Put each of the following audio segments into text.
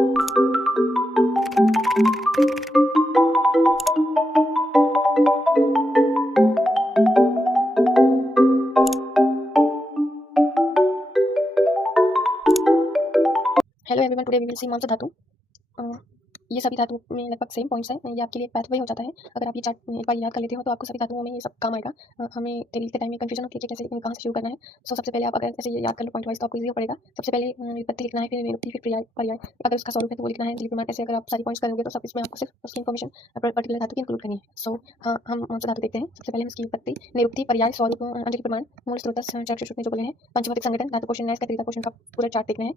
Hello everyone, today we will see मांस धातु। ये सभी धातु में लगभग सेम पॉइंट्स हैं। ये आपके लिए पाथवे हो जाता है। अगर आप ये चार्ट एक बार याद कर लेते हो तो आपको सभी धातुओं में ये सब काम आएगा। हमें टेबल के टाइम में कंफ्यूजन होती है कि कैसे कहाँ से शुरू करना है। सो सबसे पहले आप अगर ऐसे ये याद कर लो पॉइंट वाइज तो आपको इजी पड़ेगा। सबसे पहले विपत्ति लिखना है, फिर निरुक्ति, फिर पर्याय। अगर उसका स्वरूप है तो वो लिखना है, दीर्घमान। ऐसे अगर आप सारी पॉइंट्स करोगे तो सब इसमें आपको सिर्फ उसकी इन्फॉर्मेशन पर्टिकुलर धातु की इंक्लूड करनी है। सो हाँ, हम मांस धातु देखते हैं। सबसे पहले हम इसकी विपत्ति, निरुक्ति, पर्याय, स्वरूप, अंजलि प्रमाण, मूल स्रोत, चर्चा में जो बोले हैं, पंचभौतिक संगठन, धातु क्वेश्चन है, इसका तरीका क्वेश्चन का पूरा चार्ट देखना है।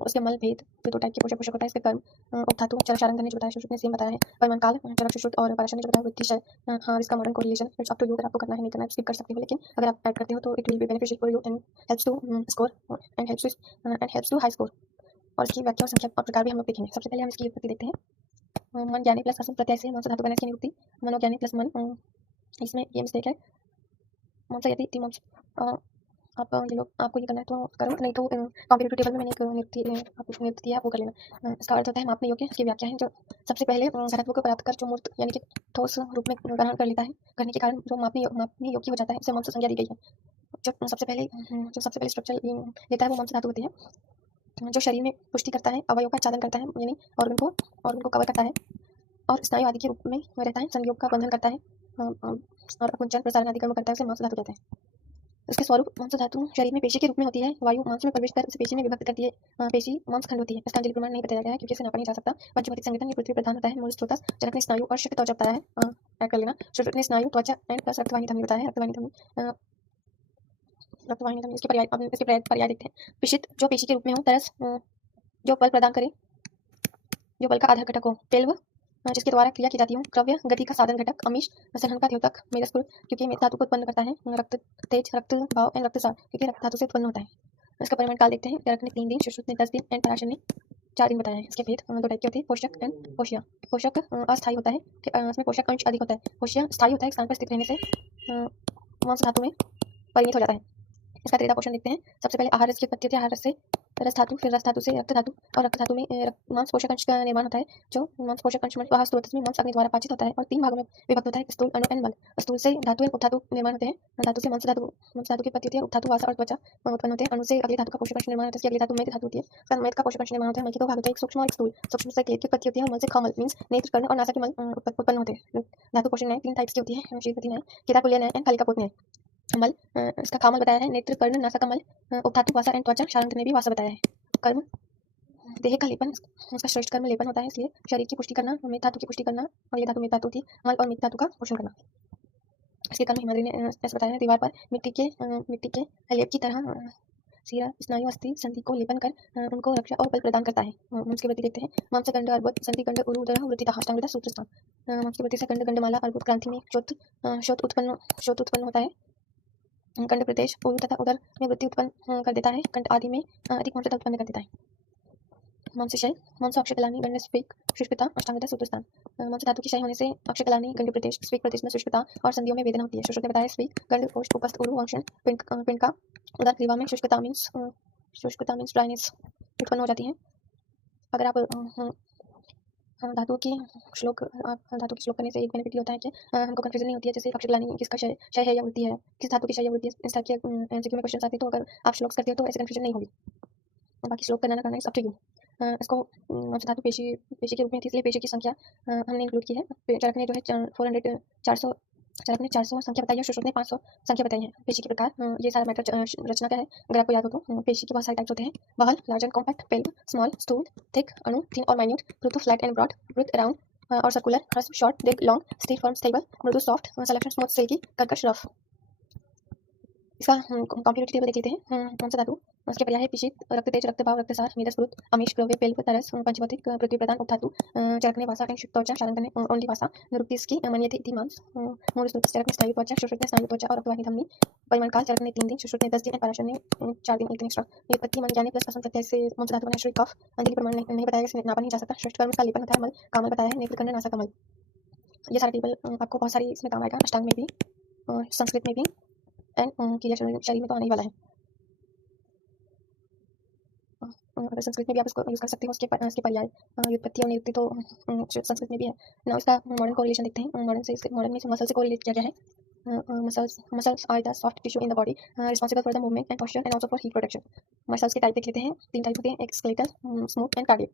उसके मल भेद, जो दो टाइप के पोषक होता है, इसके कर्म, उपधातु, चरक शारंग ने जो बताया, सुश्रुत ने सेम बताया है, परिमाण काल, चरक सुश्रुत और पाराशर ने जो बताया वृत्ति शय। हाँ, इसका modern correlation it's up to you, अगर आपको करना है नहीं करना है स्किप कर सकते हो, लेकिन अगर आप ऐड करते हो तो it will be beneficial for you and helps to score and helps to high score. और इसकी व्याख्या और संख्या और प्रकार भी हम लोग देखेंगे। सबसे पहले हम इसकी उत्पत्ति देखते हैं। मन ज्ञानी प्लस असम प्रत्यय से मन से धातु बनने की नियुक्ति, मनोज्ञानी प्लस मन, इसमें ये मिस्टेक है। मन से यदि तीन आप ये लोग आपको ये करना है तो करो, नहीं तो कॉम्पिटिटिव टेबल में मैंने एक नियुक्ति दिया है, वो कर लेना। इसका अर्थ होता है मापने योग्य। इसकी व्याख्या है, जो सबसे पहले घनत्व को प्राप्त कर जो मूर्त यानी कि ठोस रूप में ग्रहण कर लेता है, करने के कारण जो मापने योग्य हो जाता है, उसे मांस संज्ञा दी गई है। जो सबसे पहले स्ट्रक्चर लेता है वो मांस धातु होती है। जो शरीर में पुष्टि करता है, अवयव का आच्छादन करता है, यानी ऑर्गन को कवर करता है, और स्नायु आदि के रूप में रहता है, संयोग का बंधन करता है, और अकुंचन प्रसारण आदि कर्म करता है, उसे मांस धातु कहते हैं। इसके स्वरूप मांस धातु शरीर में पेशी के रूप में होती है। वायु मांस में प्रवेश कर उसे पेशी में विभक्त करती है। पेशी मांस खंड होती है। इसका अंजलि प्रमाण नहीं बताया गया है क्योंकि इसे नापा नहीं जा सकता। पंचभौतिक संगठन ये पृथ्वी प्रधान होता है। मूल स्रोत जनक ने स्नायु और शक्त त्वचा बताया है, ऐड कर लेना। श्रुत ने स्नायु, त्वचा एंड प्लस रक्तवाहिनी धमनी बताया है। रक्तवाहिनी धमनी इसके पर्याय देखते हैं। पिशित, जो पेशी के रूप में हो। तरस, जो बल प्रदान करे, जो बल का आधार घटक हो। पेल्व, जिसके द्वारा क्रिया की जाती हो। क्रव्य, गति का साधन घटक। अमीश, संहन का द्योतक। मेदस्फुर, क्योंकि मेद धातु को उत्पन्न करता है। रक्त तेज, रक्त भाव एंड रक्तसार, क्योंकि रक्त धातु से उत्पन्न होता है। इसका परिमाण काल देखते हैं। चरक ने 3 दिन, सुश्रुत ने 10 दिन एंड पराशर ने 4 दिन बताया है। इसके भेद दो टाइप के होते हैं, पोषक एंड पोष्य। पोषक अस्थायी होता है, इसमें पोषक अंश अधिक होता है। पोष्य स्थायी होता है, स्थान पर स्थित रहने से मांस धातु में परिणत हो जाता है। इसका त्रिधा पोषण देखते हैं। सबसे पहले आहार रस की उत्पत्ति होती है। आहार रस से रस धातु, फिर रस धातु से रक्त धातु, और रक्त धातु में मांस पोषक अंश का निर्माण होता है। जो मांस पोषक अंश में मांस अग्नि द्वारा पाचित होता है और 3 भागों में विभक्त होता है, स्थूल, अणु एंड मल। स्थूल से धातु एंड उपधातु निर्माण होते हैं। धातु से मांस धातु की उत्पत्ति होती है। उपधातु वासा और त्वचा उत्पन्न होते हैं। अणु से अगली धातु का पोषक अंश निर्माण होता है। अगली धातु मेद धातु होती है। मेद का पोषक अंश निर्माण होता है। मल के 2 भाग होते हैं, एक सूक्ष्म और एक स्थूल। सूक्ष्म से क्लेद की उत्पत्ति होती है और मल से खमल मींस नेत्र, कर्ण और नासा के मल उत्पन्न होते हैं। धातु पोषण न्याय 3 टाइप्स की होती है, शीघ्रगति न्याय, केदारकुलीय न्याय एंड कालिकापोत न्याय। मल, इसका खामल बताया है। नेत्र, कर्ण, नासा का मल, उपधातु वासा एंड त्वचा, शारंग ने भी वासा बताया है। कर्म, देह का लेपन, उसका श्रेष्ठ कर्म लेपन होता है, इसलिए शरीर की पुष्टि करना, मेद धातु की पुष्टि करना, और ये धातु मेद धातु थी। मल और मेद धातु का पोषण करना। इसके कर्म हिमाद्री ने ऐसे बताया है। दीवार पर मिट्टी के लेप की तरह सिरा, स्नायु, अस्थि, संधि को लेपन कर उनको रक्षा और बल प्रदान करता है। मांस की वृद्धि देखते हैं। मांस गंड, अर्बुद, संधि गंड, उरु, उदर, वृत्तिता, अष्टांगता, सूत्रस्थान। मांस की वृद्धि से गंड, गंडमाला, अर्बुद ग्रंथि में शोथ उत्पन्न होता है। कंठ प्रदेश, उरु तथा उदर में वृत्ति उत्पन्न कर देता है। कंठ आदि में अधिक मांसता उत्पन्न कर देता है। मांस क्षय, मांस अक्षकलानी, गंड, स्फीक, शुष्कता, अष्टांगता, सूत्रस्थान। मांस धातु की क्षय होने से अक्षकलानी, गंड प्रदेश, स्फीक प्रदेश में शुष्कता और संधियों में वेदना होती है। सुश्रुत ने बताया स्फीक, गंड, ओष्ठ, उपस्थ, उरु, वंक्षण, पिंड का उदर, ग्रीवा में शुष्कता मीन्स ड्राइनेस उत्पन्न हो जाती है। अगर आप धातु की श्लोक करने से एक बेनिफिट होता है कि हमको कंफ्यूजन नहीं होती है। जैसे अक्षरग्लानी किसका क्षय है या वृद्धि है, किस धातु की क्षय या वृद्धि है, इस टाइप के एमसीक्यू में क्वेश्चन आते हैं। तो अगर आप श्लोक करते हो तो ऐसे कंफ्यूजन नहीं होगी। बाकी श्लोक करना इज अप टू यू। इसको धातु पेशी के रूप में थी, इसलिए पेशी की संख्या हमने इंक्लूड की है। चरक ने जो है 400 संख्या बताई है, सुश्रुत ने 500 संख्या बताई है। पेशी के प्रकार, ये सारा मैटर रचना का है, अगर आपको याद हो तो। पेशी के बहुत सारे टाइप्स होते हैं। बहल, लार्ज एंड कॉम्पैक्ट, पेल्व, स्मॉल, स्थूल, थिक, अणु, थिन और माइन्यूट, पृथु, फ्लैट एंड ब्रॉड, वृत्त, राउंड और सर्कुलर, ह्रस्व, शॉर्ट, दीर्घ, लॉन्ग, स्टिफ, फर्म, स्टेबल, मृदु, सॉफ्ट, सलेक्शन, स्मूथ, सिल्की, कर्कश, रफ। इसका कॉम्प्लीमेंट्री टेबल देख लेते हैं। कौन सा धातु, उसके पर्याय है पिशित, रक्त तेज, रक्त भाव, रक्तसार, मेदस्फुट, अमीश, क्रव्य, पेल्व, तरस, पंचभौतिक, पृथ्वी प्रधान, उपधातु, चरक ने वासा एंड त्वचा, शारंग ने ओनली वासा, निरुक्ति इसकी मन्यते इति मांस, मूल स्रोत चरक ने स्नायु त्वचा, सुश्रुत ने स्नायु त्वचा और रक्तवाहिनी धमनी। परिमाण काल, चरक ने 3 दिन, सुश्रुत ने 10 दिन, पराशर ने 4 दिन, 1 दिन एक्स्ट्रा। ये उत्पत्ति मन ज्ञानी प्लस असम प्रत्यय से कौन सा धातु बना है। श्री कफ, अंजलि प्रमाण नहीं बताया, इसमें नापा नहीं जा सकता। श्रेष्ठ कर्म इसका लेपन होता है। मल, कामल बताया है। नेत्र, कर्ण, नासा का मल। ये सारा टेबल आपको बहुत सारी इसमें काम आएगा, अष्टांग में भी, संस्कृत में भी, एंड क्रिया शरीर में तो आने ही वाला है। अगर संस्कृत में भी आप इसको यूज़ कर सकते हो, उसके पर्याय व्युत्पत्ति और निरुक्ति तो संस्कृत में भी है ना। इसका मॉडर्न कोरिलेशन देखते हैं। मॉडर्न में मसल से कोरिलेट किया गया है। Muscles are the soft tissue in the body responsible for the movement and posture and also for heat protection. Muscles के टाइप देख लेते हैं। 3 टाइप होते हैं, एक स्केलेटल, स्मूथ एंड कार्डियक।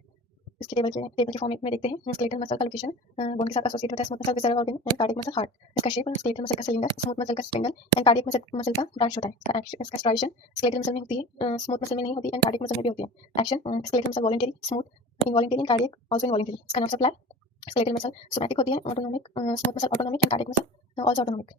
इसके टेबल के फॉर्मेट में देखते हैं। स्केलेटल मसल का लोकेशन बोन के साथ एसोसिएट होता है। Smooth muscle visceral organ and cardiac muscle heart. इसका शेप स्केलेटल मसल का सिलेंडर, स्मूथ मसल का स्पिंडल एंड कार्डियक मसल का ब्रांच होता है। इसका स्ट्राइशन स्केलेटल मसल में होती है, स्मूथ मसल में नहीं होती एंड कार्डियक मसल में भी होती है। Action skeletal muscle voluntary, smooth involuntary and cardiac also involuntary. इसका nerve supply skeletal muscle somatic होती है, autonomic, smooth muscle autonomic and cardiac muscle also autonomic.